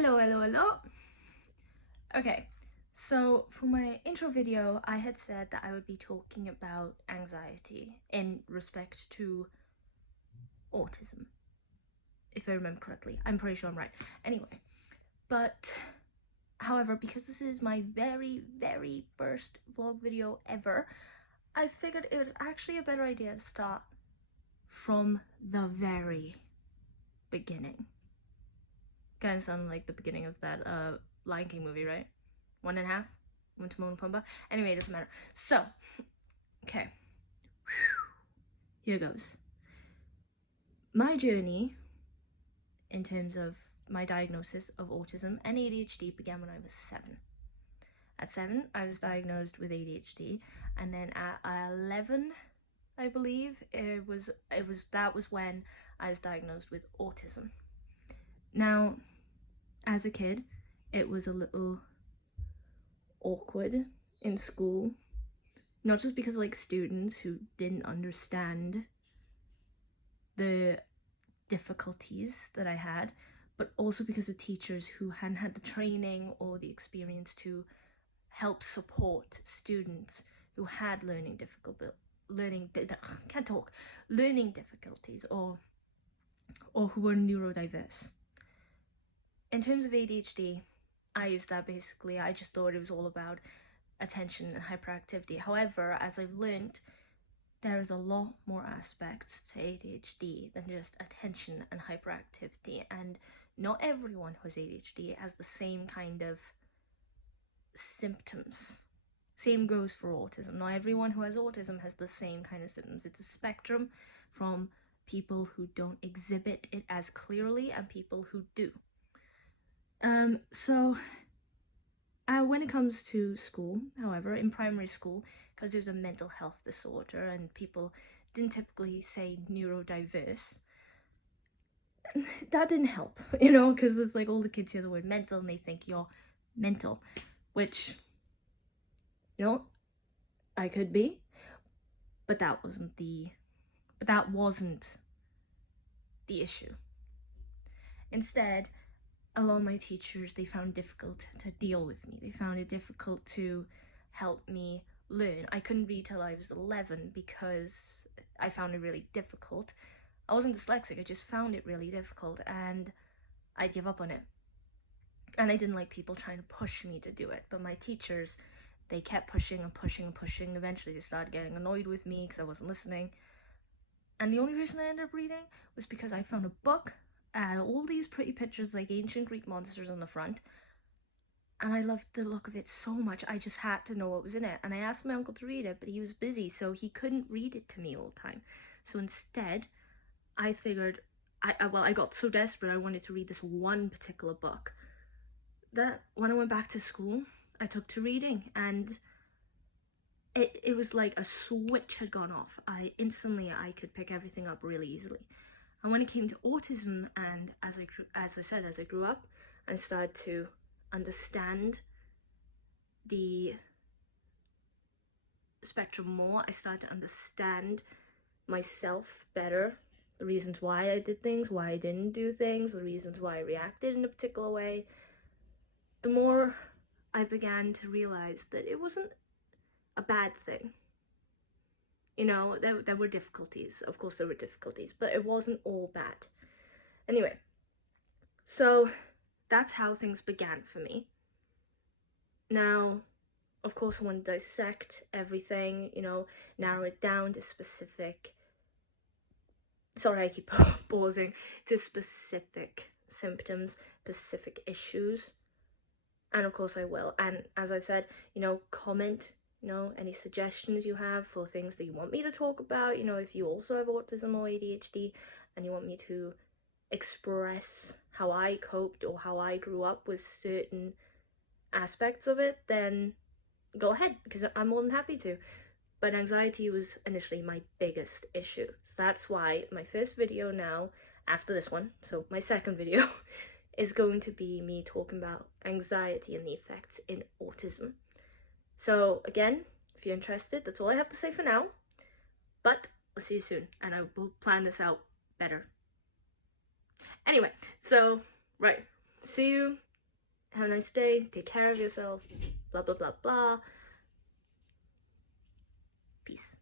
Hello. Okay, so for my intro video, I had said that I would be talking about anxiety in respect to autism, if I remember correctly. I'm pretty sure I'm right. Anyway, but however, because this is my very first vlog video ever, I figured it was actually a better idea to start from the very beginning. Kind of sound like the beginning of that Lion King movie, right? 1.5 went Timon and Pumbaa. Anyway, it doesn't matter. So, okay, here goes. My journey in terms of my diagnosis of autism and ADHD began when I was 7. At 7, I was diagnosed with ADHD, and then at 11, I believe that was when I was diagnosed with autism. Now, as a kid, it was a little awkward in school, not just because like students who didn't understand the difficulties that I had, but also because of teachers who hadn't had the training or the experience to help support students who had learning difficulties or who were neurodiverse. In terms of ADHD, I used that basically, I just thought it was all about attention and hyperactivity. However, as I've learned, there is a lot more aspects to ADHD than just attention and hyperactivity, and not everyone who has ADHD has the same kind of symptoms. Same goes for autism. Not everyone who has autism has the same kind of symptoms. It's a spectrum from people who don't exhibit it as clearly and people who do. When it comes to school, however, in primary school, because it was a mental health disorder and people didn't typically say neurodiverse, that didn't help, because it's like all the kids hear the word mental and they think you're mental, which, I could be, but that wasn't the issue. Instead, a lot of my teachers, they found it difficult to deal with me. They found it difficult to help me learn. I couldn't read till I was 11 because I found it really difficult. I wasn't dyslexic, I just found it really difficult and I'd give up on it. And I didn't like people trying to push me to do it, but my teachers, they kept pushing. Eventually they started getting annoyed with me because I wasn't listening. And the only reason I ended up reading was because I found a book and all these pretty pictures like ancient Greek monsters on the front, and I loved the look of it so much I just had to know what was in it. And I asked my uncle to read it, but he was busy, so he couldn't read it to me all the time. So instead, I figured, I got so desperate I wanted to read this one particular book that when I went back to school, I took to reading, and it was like a switch had gone off. I could pick everything up really easily. And when it came to autism, and as I grew up, I started to understand the spectrum more. I started to understand myself better, the reasons why I did things, why I didn't do things, the reasons why I reacted in a particular way. The more I began to realize that it wasn't a bad thing. There were difficulties. Of course there were difficulties, but it wasn't all bad. Anyway, so that's how things began for me. Now, of course, I want to dissect everything, narrow it down to specific... Sorry, I keep pausing. To specific symptoms, specific issues. And of course I will. And as I've said, comment, any suggestions you have for things that you want me to talk about. If you also have autism or ADHD and you want me to express how I coped or how I grew up with certain aspects of it, then go ahead, because I'm more than happy to. But anxiety was initially my biggest issue. So that's why my first video now, after this one, so my second video, is going to be me talking about anxiety and the effects in autism. So again, if you're interested, that's all I have to say for now. But I'll see you soon, and I will plan this out better. Anyway, so, right, see you Have a nice day. Take care of yourself. Blah, blah, blah, blah. Peace.